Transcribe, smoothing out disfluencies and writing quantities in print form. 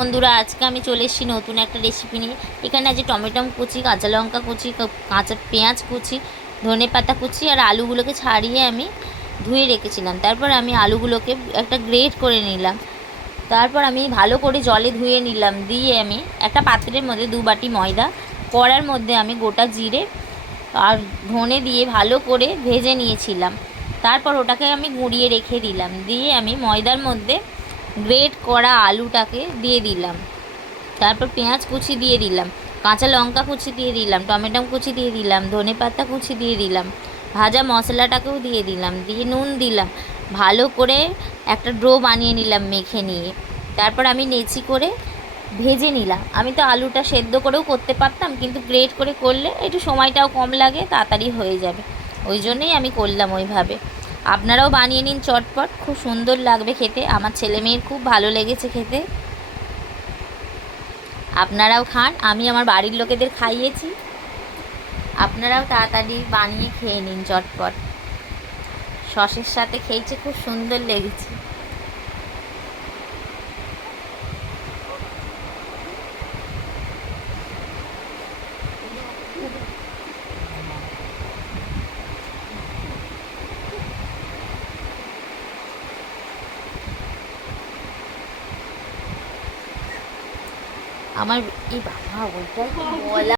বন্ধুরা, আজকে আমি চলে এসেছি নতুন একটা রেসিপি নিয়ে। এখানে আছে টমেটো কুচি, কাঁচা লঙ্কা কুচি, কাঁচা পেঁয়াজ কুচি, ধনে পাতা কুচি আর আলুগুলোকে ছাড়িয়ে আমি ধুয়ে রেখেছিলাম। তারপর আমি আলুগুলোকে একটা গ্রেট করে নিলাম। তারপর আমি ভালো করে জলে ধুয়ে নিলাম। দিয়ে আমি একটা পাত্রের মধ্যে 2 বাটি ময়দা, কড়ার মধ্যে আমি গোটা জিরে আর ধনে দিয়ে ভালো করে ভেজে নিয়েছিলাম। তারপর ওটাকে আমি গুঁড়িয়ে রেখে দিলাম। দিয়ে আমি ময়দার মধ্যে গ্রেট করা আলুটাকে দিয়ে দিলাম। তারপর পেঁয়াজ কুচি দিয়ে দিলাম, কাঁচা লঙ্কা কুচি দিয়ে দিলাম, টমেটো কুচি দিয়ে দিলাম, ধনে পাতা কুচি দিয়ে দিলাম, ভাজা মশলাটাকেও দিয়ে দিলাম, দিয়ে নুন দিলাম। ভালো করে একটা ডো বানিয়ে নিলাম মেখে নিয়ে। তারপর আমি নেচি করে ভেজে নিলাম। আমি তো আলুটা সেদ্ধ করেও করতে পারতাম, কিন্তু গ্রেট করে করলে একটু সময়টাও কম লাগে, তাড়াতাড়ি হয়ে যাবে। ওই জন্যই আমি করলাম ওইভাবে। আপনারাও বানিয়ে নিন চটপট, খুব সুন্দর লাগবে খেতে। আমার ছেলে মেয়ের খুব ভালো লেগেছে খেতে। আপনারাও খান, আমি আমার বাড়ির লোকেদের খাইয়েছি। আপনারাও তাড়াতাড়ি বানিয়ে খেয়ে নিন চটপট। সসের সাথে খেয়েছে, খুব সুন্দর লেগেছে। আমার এই বাবা, ওইটাই তো বলা।